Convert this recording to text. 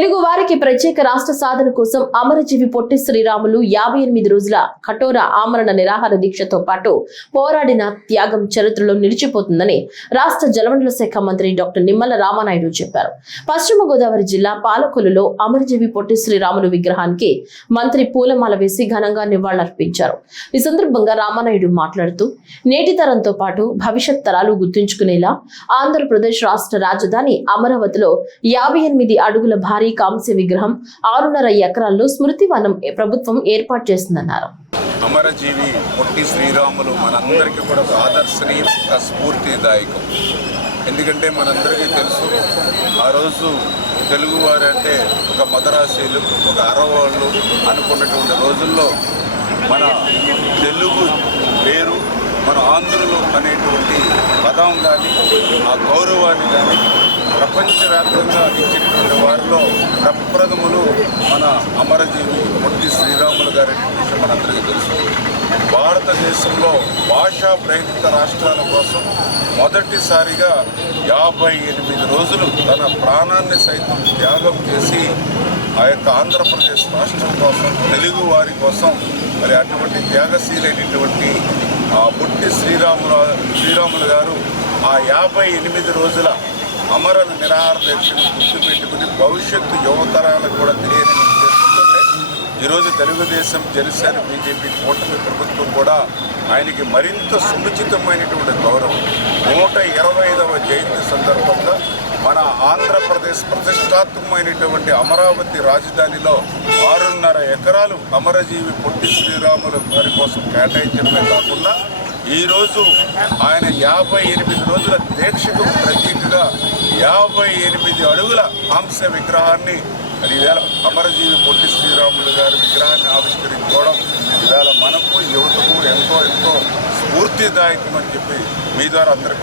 తెలుగు వారికి ప్రత్యేక రాష్ట్ర సాధన కోసం అమరజీవి పొట్టి శ్రీరాములు 58 రోజుల కఠోర ఆమరణ నిరాహార దీక్షతో పాటు పోరాడిన త్యాగం చరిత్రలో నిలిచిపోతుందని రాష్ట్ర జలవనరుల శాఖ మంత్రి డాక్టర్ నిమ్మల రామానాయుడు చెప్పారు. పశ్చిమ గోదావరి జిల్లా పాలకొల్లులో అమరజీవి పొట్టి శ్రీరాములు విగ్రహానికి మంత్రి పూలమాల వేసి ఘనంగా నివాళులర్పించారు. ఈ సందర్భంగా రామానాయుడు మాట్లాడుతూ నేటి తరంతో పాటు భవిష్యత్ తరాలు గుర్తుంచుకునేలా ఆంధ్రప్రదేశ్ రాష్ట్ర రాజధాని అమరావతిలో 58 అడుగుల భారీ కాంస్య విగ్రహం 6.5 ఎకరాల్లో స్మృతివనం ప్రభుత్వం ఏర్పాటు చేసిందన్నారు. అమరజీవి పొట్టి శ్రీరాములు మనందరికీ కూడా ఆదర్శనీయం, స్ఫూర్తిదాయకం. ఎందుకంటే మనందరికీ తెలుసు, ఆ రోజు తెలుగువారు అంటే ఒక మదరాసీలు, ఒక అరవాళ్ళు అనుకున్నటువంటి రోజుల్లో మన తెలుగు పేరు, మన ఆంధ్రులు అనేటువంటి పదం కానీ, ఆ గౌరవాన్ని కానీ ప్రపంచవ్యాప్తంగా ఇచ్చినటువంటి వారిలో ప్రప్రథములు మన అమరజీవి పొట్టి శ్రీరాములు గారి విషయం మనందరికీ తెలుసు. భారతదేశంలో భాషా ప్రయుక్త రాష్ట్రాల కోసం మొదటిసారిగా 58 రోజులు తన ప్రాణాన్ని సైతం త్యాగం చేసి ఆ యొక్క ఆంధ్రప్రదేశ్ రాష్ట్రం కోసం, తెలుగు వారి కోసం మరి అటువంటి త్యాగశీలైనటువంటి పొట్టి శ్రీరాములు గారు ఆ 58 రోజుల అమరణ నిరాహార దీక్షను గుర్తుపెట్టుకుని భవిష్యత్తు యువతరాలకు కూడా తెలియని ఉద్దేశంతోనే ఈరోజు తెలుగుదేశం, జనసేన, బీజేపీ కూటమి ప్రభుత్వం కూడా ఆయనకి మరింత సముచితమైనటువంటి గౌరవం 125వ జయంతి సందర్భంగా మన ఆంధ్రప్రదేశ్ ప్రతిష్టాత్మకమైనటువంటి అమరావతి రాజధానిలో 6.5 ఎకరాలు అమరజీవి పొట్టి శ్రీరాములు గారి కోసం కేటాయించడమే కాకుండా ఈరోజు ఆయన 58 రోజుల దీక్షకు ప్రతీకగా 58 అడుగుల కాంస్య విగ్రహాన్ని ఈవేళ అమరజీవి పొట్టి శ్రీరాములు గారి విగ్రహాన్ని ఆవిష్కరించుకోవడం ఈవేళ మనకు, యువతకు ఎంతో స్ఫూర్తిదాయకం అని చెప్పి మీ ద్వారా అందరికీ